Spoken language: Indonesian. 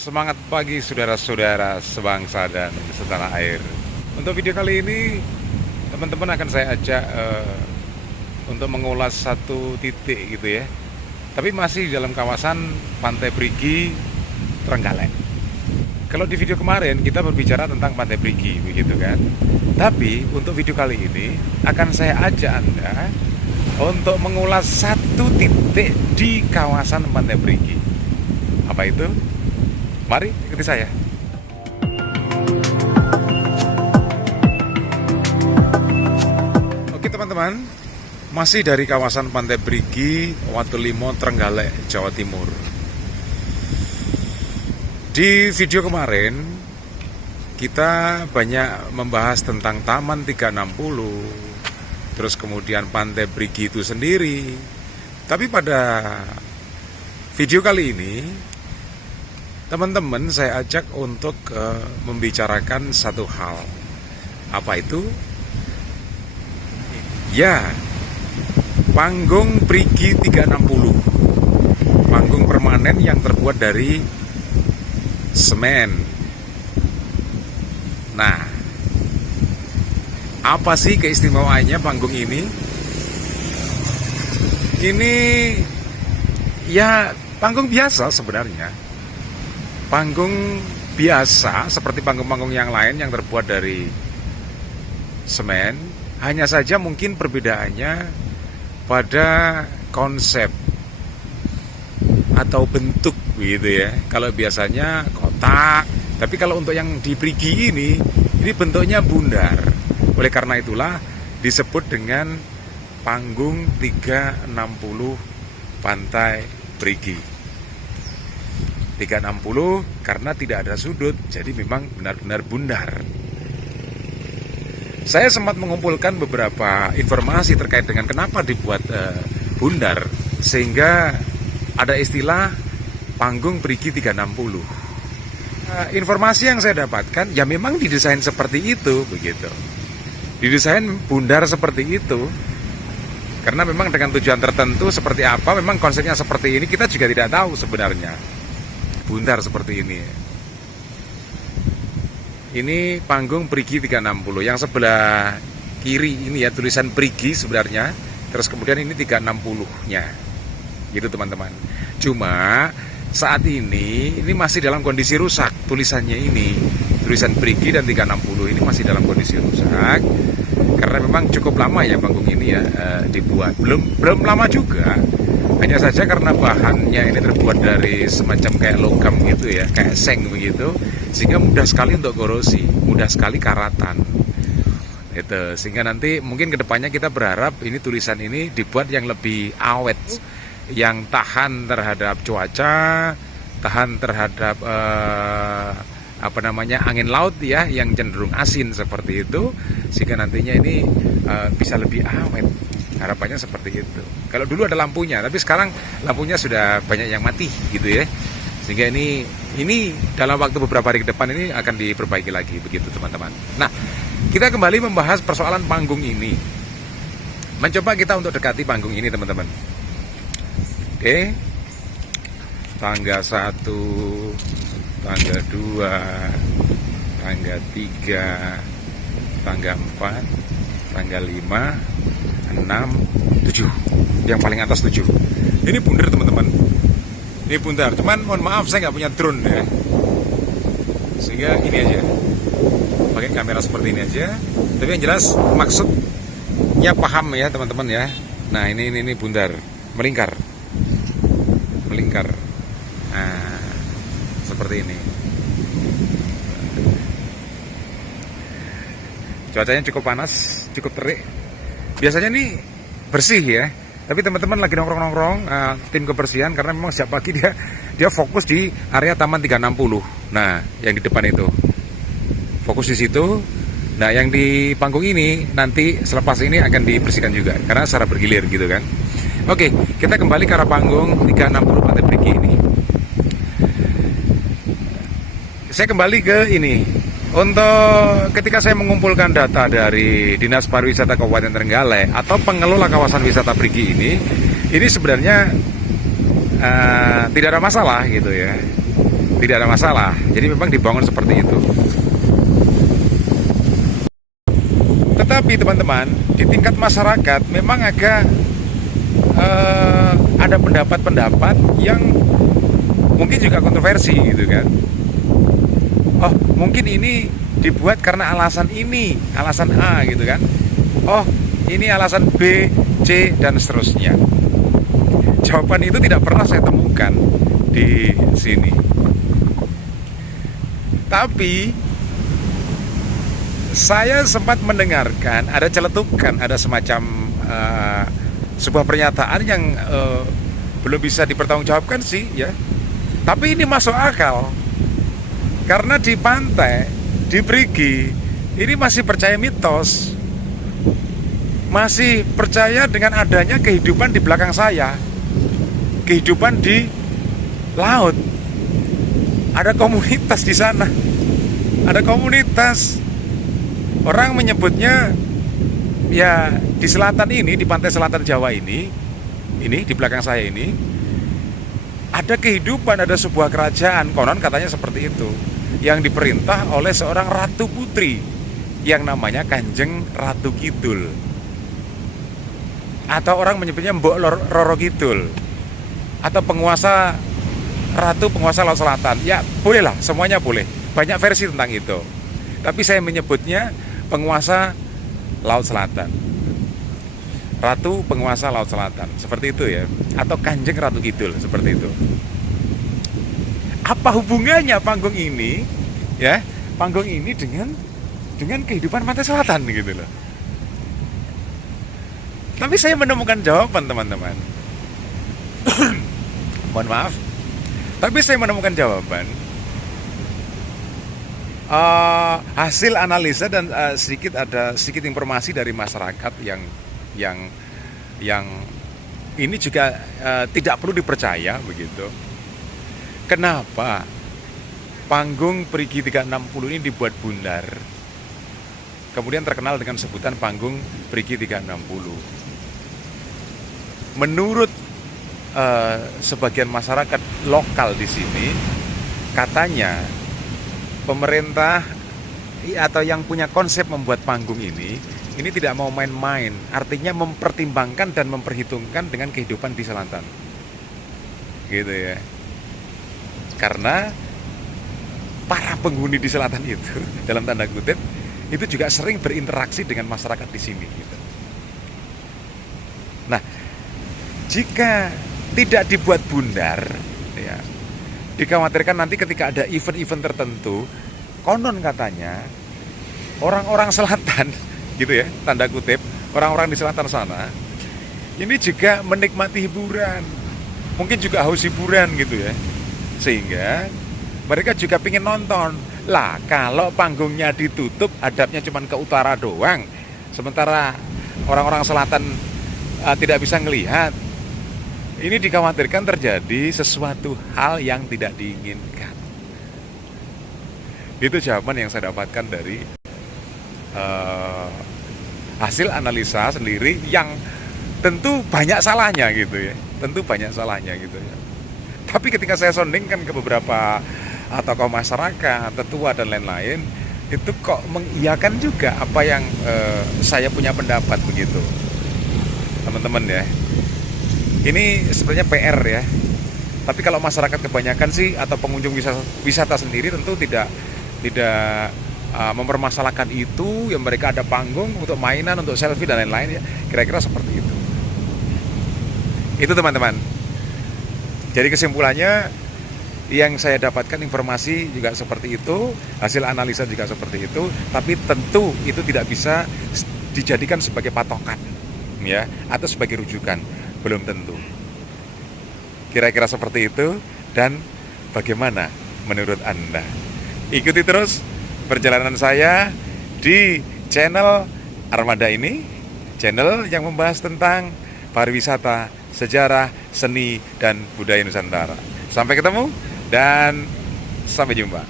Semangat pagi saudara-saudara sebangsa dan setanah air. Untuk video kali ini teman-teman akan saya ajak untuk mengulas satu titik gitu ya. Tapi masih di dalam kawasan Pantai Brigi, Trenggalek. Kalau di video kemarin kita berbicara tentang Pantai Brigi begitu kan. Tapi untuk video kali ini akan saya ajak Anda untuk mengulas satu titik di kawasan Pantai Brigi. Apa itu? Mari ikuti saya. Oke teman-teman, masih dari kawasan Pantai Brigi, Watulimo, Trenggalek, Jawa Timur. Di video kemarin kita banyak membahas tentang Taman 360, terus kemudian Pantai Brigi itu sendiri. Tapi pada video kali ini teman-teman saya ajak untuk membicarakan satu hal. Apa itu? Ya, panggung Brigi 360. Panggung permanen yang terbuat dari semen. Nah, apa sih keistimewaannya panggung ini? Ini ya panggung biasa sebenarnya. Panggung biasa seperti panggung-panggung yang lain yang terbuat dari semen, hanya saja mungkin perbedaannya pada konsep atau bentuk gitu ya. Kalau biasanya kotak, tapi kalau untuk yang di Brigi ini bentuknya bundar. Oleh karena itulah disebut dengan panggung 360 Pantai Brigi. 360 karena tidak ada sudut, jadi memang benar-benar bundar. Saya sempat mengumpulkan beberapa informasi terkait dengan kenapa dibuat bundar, sehingga ada istilah panggung Brigi 360. Informasi yang saya dapatkan, ya memang didesain seperti itu, begitu. Didesain bundar seperti itu, karena memang dengan tujuan tertentu seperti apa, memang konsepnya seperti ini, kita juga tidak tahu sebenarnya. Bundar seperti ini. Ini panggung Brigi 360. Yang sebelah kiri ini ya tulisan Brigi sebenarnya. Terus kemudian ini 360-nya. Gitu teman-teman. Cuma saat ini masih dalam kondisi rusak tulisannya ini. Tulisan Brigi dan 360 ini masih dalam kondisi rusak. Karena memang cukup lama ya panggung ini ya dibuat. Belum lama juga. Hanya saja karena bahannya ini terbuat dari semacam kayak logam gitu ya, kayak seng begitu, sehingga mudah sekali untuk korosi, mudah sekali karatan. Itu sehingga nanti mungkin kedepannya kita berharap ini tulisan ini dibuat yang lebih awet, yang tahan terhadap cuaca, tahan terhadap angin laut ya, yang cenderung asin seperti itu, sehingga nantinya ini bisa lebih awet. Harapannya seperti itu. Kalau dulu ada lampunya, tapi sekarang lampunya sudah banyak yang mati gitu ya. Sehingga ini dalam waktu beberapa hari ke depan ini akan diperbaiki lagi begitu teman-teman. Nah, kita kembali membahas persoalan panggung ini. Mencoba kita untuk dekati panggung ini teman-teman. Oke. Tangga 1, tangga 2, tangga 3, tangga 4, tangga 5, 6, 7. Yang paling atas 7. Ini bundar teman-teman. Ini bundar. Cuman mohon maaf saya nggak punya drone ya. Sehingga ini aja. Pakai kamera seperti ini aja. Tapi yang jelas maksudnya paham ya teman-teman ya. Nah ini bundar. Melingkar. Nah seperti ini. Cuacanya cukup panas, cukup terik. Biasanya nih bersih ya, tapi teman-teman lagi nongkrong-nongkrong tim kebersihan karena memang sejak pagi dia fokus di area Taman 360. Nah, yang di depan itu fokus di situ. Nah, yang di panggung ini nanti selepas ini akan dibersihkan juga karena secara bergilir gitu kan. Oke, kita kembali ke arah panggung 360 Pantai Brigi ini. Saya kembali ke ini. Untuk ketika saya mengumpulkan data dari Dinas Pariwisata Kabupaten Trenggalek atau pengelola kawasan wisata Brigi ini sebenarnya tidak ada masalah gitu ya. tidak ada masalah. Jadi memang dibangun seperti itu. Tetapi teman-teman, di tingkat masyarakat memang agak ada pendapat-pendapat yang mungkin juga kontroversi gitu kan. Oh, mungkin ini dibuat karena alasan ini, alasan A gitu kan. Oh, ini alasan B, C, dan seterusnya. Jawaban itu tidak pernah saya temukan di sini. Tapi saya sempat mendengarkan ada celetukan, ada semacam sebuah pernyataan yang belum bisa dipertanggungjawabkan sih ya. Tapi ini masuk akal. Karena di pantai, di Perigi, ini masih percaya mitos. Masih percaya dengan adanya kehidupan di belakang saya. Kehidupan di laut. Ada komunitas di sana. Ada komunitas. Orang menyebutnya ya di selatan ini, di pantai selatan Jawa ini di belakang saya ini ada kehidupan, ada sebuah kerajaan, konon katanya seperti itu, yang diperintah oleh seorang ratu putri yang namanya Kanjeng Ratu Kidul, atau orang menyebutnya Mbok Roro Kidul, atau penguasa laut selatan. Ya bolehlah, semuanya boleh, banyak versi tentang itu, tapi saya menyebutnya penguasa laut selatan, ratu penguasa laut selatan, seperti itu ya, atau Kanjeng Ratu Kidul, seperti itu. Apa hubungannya panggung ini ya, panggung ini dengan kehidupan pantai selatan gitu loh. Tapi saya menemukan jawaban teman-teman. Mohon maaf, tapi saya menemukan jawaban hasil analisa dan sedikit informasi dari masyarakat yang ini juga tidak perlu dipercaya begitu. Kenapa panggung Perigi 360 ini dibuat bundar, kemudian terkenal dengan sebutan panggung Perigi 360? Menurut sebagian masyarakat lokal di sini, katanya pemerintah atau yang punya konsep membuat panggung ini tidak mau main-main, artinya mempertimbangkan dan memperhitungkan dengan kehidupan di selatan, gitu ya. Karena para penghuni di selatan itu, dalam tanda kutip, itu juga sering berinteraksi dengan masyarakat di sini, gitu. Nah, jika tidak dibuat bundar, ya, dikhawatirkan nanti ketika ada event-event tertentu, konon katanya orang-orang selatan, gitu ya, tanda kutip, orang-orang di selatan sana, ini juga menikmati hiburan, mungkin juga haus hiburan gitu ya, sehingga mereka juga pengen nonton. Lah kalau panggungnya ditutup, hadapnya cuma ke utara doang, sementara orang-orang selatan tidak bisa ngelihat, ini dikhawatirkan terjadi sesuatu hal yang tidak diinginkan. Itu jawaban yang saya dapatkan dari hasil analisa sendiri, yang tentu banyak salahnya gitu ya, tentu banyak salahnya gitu ya. Tapi ketika saya sondingkan ke beberapa tokoh masyarakat, tetua dan lain-lain, itu kok mengiyakan juga apa yang saya punya pendapat begitu, teman-teman ya. Ini sebenarnya PR ya. Tapi kalau masyarakat kebanyakan sih, atau pengunjung wisata sendiri, tentu tidak mempermasalahkan itu. Yang mereka ada panggung untuk mainan, untuk selfie dan lain-lain ya. Kira-kira seperti itu. Itu teman-teman. Jadi kesimpulannya, yang saya dapatkan informasi juga seperti itu, hasil analisa juga seperti itu, tapi tentu itu tidak bisa dijadikan sebagai patokan ya, atau sebagai rujukan, belum tentu. Kira-kira seperti itu. Dan bagaimana menurut Anda? Ikuti terus perjalanan saya di channel Armada ini, channel yang membahas tentang pariwisata, sejarah, seni, dan budaya Nusantara. Sampai ketemu dan sampai jumpa.